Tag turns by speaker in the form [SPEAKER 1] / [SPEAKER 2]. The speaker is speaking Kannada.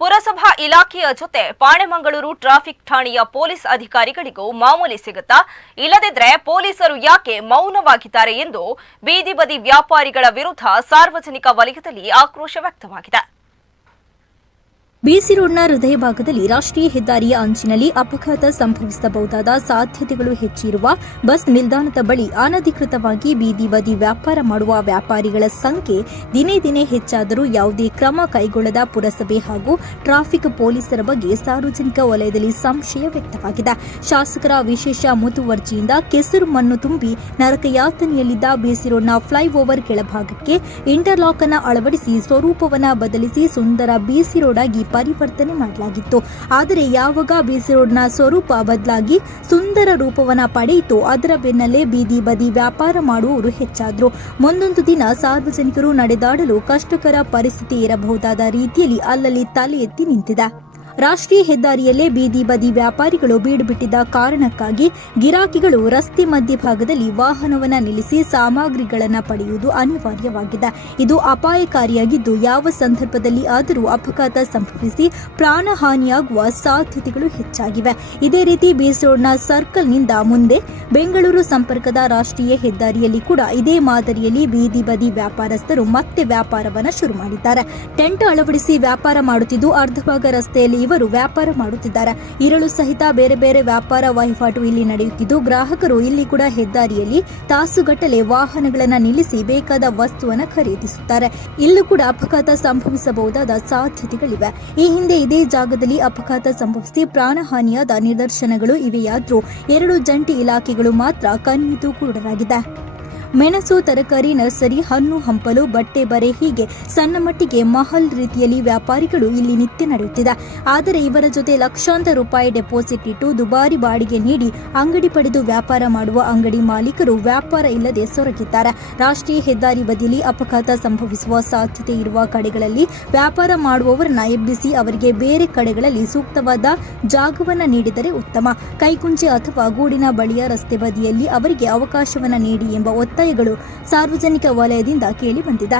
[SPEAKER 1] ಪುರಸಭಾ ಇಲಾಖೆಯ ಜೊತೆ ಪಾಣೆಮಂಗಳೂರು ಟ್ರಾಫಿಕ್ ಠಾಣೆಯ ಪೊಲೀಸ್ ಅಧಿಕಾರಿಗಳಿಗೂ ಮಾಮೂಲಿ ಸಿಗುತ್ತಾ? ಇಲ್ಲದಿದ್ರೆ ಪೊಲೀಸರು ಯಾಕೆ ಮೌನವಾಗಿದ್ದಾರೆ ಎಂದು ಬೀದಿ ಬದಿ ವ್ಯಾಪಾರಿಗಳ ವಿರುದ್ಧ ಸಾರ್ವಜನಿಕ ವಲಯದಲ್ಲಿ ಆಕ್ರೋಶ ವ್ಯಕ್ತವಾಗಿದೆ.
[SPEAKER 2] ಬಿಸಿ ರೋಡ್ನ ಹೃದಯ ಭಾಗದಲ್ಲಿ ರಾಷ್ಟ್ರೀಯ ಹೆದ್ದಾರಿಯ ಅಂಚಿನಲ್ಲಿ ಅಪಘಾತ ಸಂಭವಿಸಬಹುದಾದ ಸಾಧ್ಯತೆಗಳು ಹೆಚ್ಚಿರುವ ಬಸ್ ನಿಲ್ದಾಣದ ಬಳಿ ಅನಧಿಕೃತವಾಗಿ ಬೀದಿ ಬದಿ ವ್ಯಾಪಾರ ಮಾಡುವ ವ್ಯಾಪಾರಿಗಳ ಸಂಖ್ಯೆ ದಿನೇ ದಿನೇ ಹೆಚ್ಚಾದರೂ ಯಾವುದೇ ಕ್ರಮ ಕೈಗೊಳ್ಳದ ಪುರಸಭೆ ಹಾಗೂ ಟ್ರಾಫಿಕ್ ಪೊಲೀಸರ ಬಗ್ಗೆ ಸಾರ್ವಜನಿಕ ವಲಯದಲ್ಲಿ ಸಂಶಯ ವ್ಯಕ್ತವಾಗಿದೆ. ಶಾಸಕರ ವಿಶೇಷ ಮುತುವರ್ಜಿಯಿಂದ ಕೆಸರು ಮಣ್ಣು ತುಂಬಿ ನರಕಯಾತನೆಯಲ್ಲಿದ್ದ ಬಿಸಿ ರೋಡ್ನ ಫ್ಲೈಓವರ್ ಕೆಳಭಾಗಕ್ಕೆ ಇಂಟರ್ಲಾಕ್ ಅನ್ನು ಅಳವಡಿಸಿ ಸ್ವರೂಪವನ್ನು ಬದಲಿಸಿ ಸುಂದರ ಬಿಸಿ ರೋಡ್ ಆಗಿ ಪರಿವರ್ತನೆ ಮಾಡಲಾಗಿತ್ತು. ಆದರೆ ಯಾವಾಗ ಬಿಸಿ ರೋಡ್ನ ಸ್ವರೂಪ ಬದಲಾಗಿ ಸುಂದರ ರೂಪವನ್ನು ಪಡೆಯಿತು ಅದರ ಬೆನ್ನಲ್ಲೇ ಬೀದಿ ಬದಿ ವ್ಯಾಪಾರ ಮಾಡುವವರು ಹೆಚ್ಚಾದರು. ಮುಂದೊಂದು ದಿನ ಸಾರ್ವಜನಿಕರು ನಡೆದಾಡಲು ಕಷ್ಟಕರ ಪರಿಸ್ಥಿತಿ ಇರಬಹುದಾದ ರೀತಿಯಲ್ಲಿ ಅಲ್ಲಲ್ಲಿ ತಲೆ ಎತ್ತಿ ನಿಂತಿದೆ. ರಾಷ್ಟ್ರೀಯ ಹೆದ್ದಾರಿಯಲ್ಲೇ ಬೀದಿ ಬದಿ ವ್ಯಾಪಾರಿಗಳು ಬೀಡುಬಿಟ್ಟಿದ್ದ ಕಾರಣಕ್ಕಾಗಿ ಗಿರಾಕಿಗಳು ರಸ್ತೆ ಮಧ್ಯಭಾಗದಲ್ಲಿ ವಾಹನವನ್ನು ನಿಲ್ಲಿಸಿ ಸಾಮಗ್ರಿಗಳನ್ನು ಪಡೆಯುವುದು ಅನಿವಾರ್ಯವಾಗಿದೆ. ಇದು ಅಪಾಯಕಾರಿಯಾಗಿದ್ದು ಯಾವ ಸಂದರ್ಭದಲ್ಲಿ ಆದರೂ ಅಪಘಾತ ಸಂಭವಿಸಿ ಪ್ರಾಣಹಾನಿಯಾಗುವ ಸಾಧ್ಯತೆಗಳು ಹೆಚ್ಚಾಗಿವೆ. ಇದೇ ರೀತಿ ಬೀಸ್ ರೋಡ್ನ ಸರ್ಕಲ್ನಿಂದ ಮುಂದೆ ಬೆಂಗಳೂರು ಸಂಪರ್ಕದ ರಾಷ್ಟ್ರೀಯ ಹೆದ್ದಾರಿಯಲ್ಲಿ ಕೂಡ ಇದೇ ಮಾದರಿಯಲ್ಲಿ ಬೀದಿ ಬದಿ ವ್ಯಾಪಾರಸ್ಥರು ಮತ್ತೆ ವ್ಯಾಪಾರವನ್ನು ಶುರು ಮಾಡಿದ್ದಾರೆ. ಟೆಂಟ್ ಅಳವಡಿಸಿ ವ್ಯಾಪಾರ ಮಾಡುತ್ತಿದ್ದು ಅರ್ಧಭಾಗ ರಸ್ತೆಯಲ್ಲಿ ಇವರು ವ್ಯಾಪಾರ ಮಾಡುತ್ತಿದ್ದಾರೆ. ಇರಳು ಸಹಿತ ಬೇರೆ ಬೇರೆ ವ್ಯಾಪಾರ ವಹಿವಾಟು ಇಲ್ಲಿ ನಡೆಯುತ್ತಿದ್ದು, ಗ್ರಾಹಕರು ಇಲ್ಲಿ ಕೂಡ ಹೆದ್ದಾರಿಯಲ್ಲಿ ತಾಸುಗಟ್ಟಲೆ ವಾಹನಗಳನ್ನು ನಿಲ್ಲಿಸಿ ಬೇಕಾದ ವಸ್ತುವನ್ನು ಖರೀದಿಸುತ್ತಾರೆ. ಇಲ್ಲೂ ಕೂಡ ಅಪಘಾತ ಸಂಭವಿಸಬಹುದಾದ ಸಾಧ್ಯತೆಗಳಿವೆ. ಈ ಹಿಂದೆ ಇದೇ ಜಾಗದಲ್ಲಿ ಅಪಘಾತ ಸಂಭವಿಸಿ ಪ್ರಾಣಹಾನಿಯಾದ ನಿದರ್ಶನಗಳು ಇವೆಯಾದರೂ ಎರಡು ಜಂಟಿ ಇಲಾಖೆಗಳು ಮಾತ್ರ ಕಣ್ಣಿದ್ದು ಕೂಡಲಾಗಿದೆ. ಮೆಣಸು, ತರಕಾರಿ, ನರ್ಸರಿ, ಹಣ್ಣು, ಹಂಪಲು, ಬಟ್ಟೆ ಬರೆ ಹೀಗೆ ಸಣ್ಣ ಮಟ್ಟಿಗೆ ಮಹಲ್ ರೀತಿಯಲ್ಲಿ ವ್ಯಾಪಾರಿಗಳು ಇಲ್ಲಿ ನಿತ್ಯ ನಡೆಯುತ್ತಿದೆ. ಆದರೆ ಇವರ ಜೊತೆ ಲಕ್ಷಾಂತರ ರೂಪಾಯಿ ಡೆಪಾಸಿಟ್ ಇಟ್ಟು ದುಬಾರಿ ಬಾಡಿಗೆ ನೀಡಿ ಅಂಗಡಿ ಪಡೆದು ವ್ಯಾಪಾರ ಮಾಡುವ ಅಂಗಡಿ ಮಾಲೀಕರು ವ್ಯಾಪಾರ ಇಲ್ಲದೆ ಸೊರಗಿದ್ದಾರೆ ರಾಷ್ಟ್ರೀಯ ಹೆದ್ದಾರಿ ಬದಿಯಲ್ಲಿ ಅಪಘಾತ ಸಂಭವಿಸುವ ಸಾಧ್ಯತೆ ಇರುವ ಕಡೆಗಳಲ್ಲಿ ವ್ಯಾಪಾರ ಮಾಡುವವರನ್ನ ಎಬ್ಬಿಸಿ ಅವರಿಗೆ ಬೇರೆ ಕಡೆಗಳಲ್ಲಿ ಸೂಕ್ತವಾದ ಜಾಗವನ್ನು ನೀಡಿದರೆ ಉತ್ತಮ. ಕೈಕುಂಚೆ ಅಥವಾ ಗೂಡಿನ ಬಳಿಯ ರಸ್ತೆ ಬದಿಯಲ್ಲಿ ಅವರಿಗೆ ಅವಕಾಶವನ್ನು ನೀಡಿ ಎಂಬ ಒತ್ತಾಯಗಳು ಸಾರ್ವಜನಿಕ ವಲಯದಿಂದ ಕೇಳಿ ಬಂದಿದೆ.